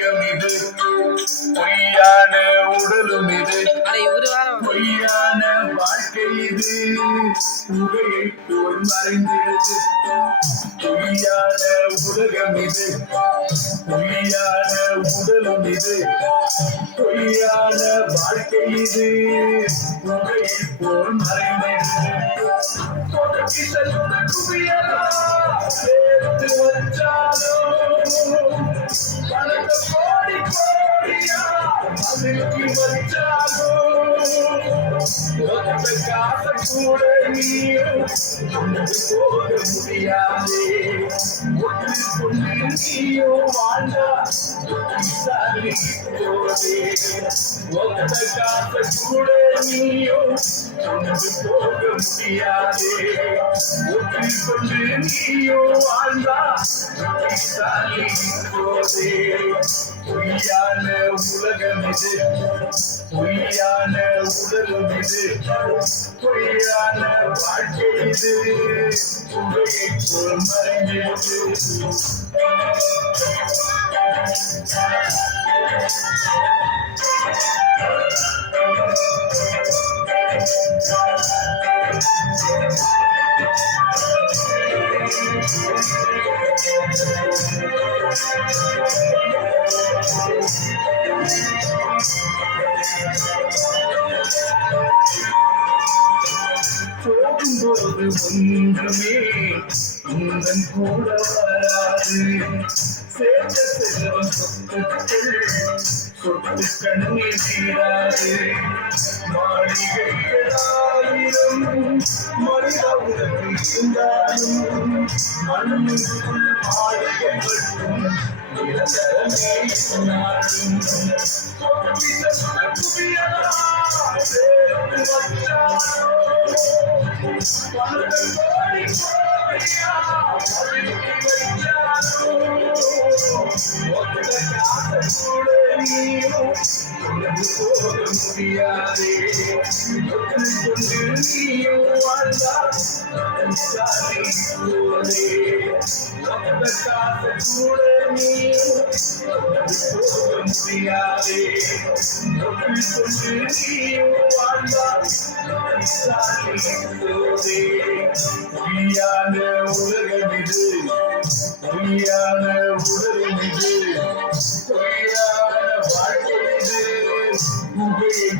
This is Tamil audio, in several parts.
தேகம் இது பொய்யான உடலும் இது பொய்யான வாழ்க்கை இது உகையை போல் மறைந்திடுது பொய்யான உலகம் இது பொய்யான உடலும் இது பொய்யான வாழ்க்கை இது உகையை போல் காசை கூட நீயும் கொண்டு போக முடியாதே ஒன்று கொண்டு நீயும் வாழ்ந்தா புத்திசாலி போதே பொய்யான உலகம் இது பொய்யான உலகம் இது பொய்யான வாழ்க்கை இது புகையை போல் மறைந்தது Thank போகும்போது ஒன்றுமே உந்தன் கூட வராது சேர்த்த செல்வம் சொத்துக்கள் கொடுக்கணுமே தீராது மாளிகைகளாயிரம் சேர்த்து வச்சாலும் பொய்யான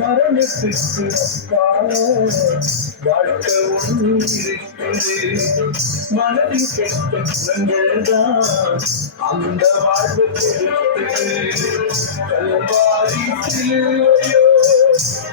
மரணிப்பிட்டு வாழ்க்கை ஒன்று இருக்குது மனதில் கெட்ட குணங்கள் தான் அந்த வாழ்வு கல்வாரி சிலுவையோ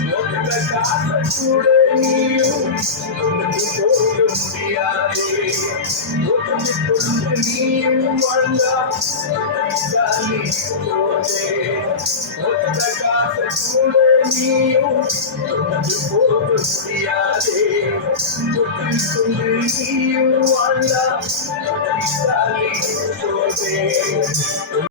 you are love,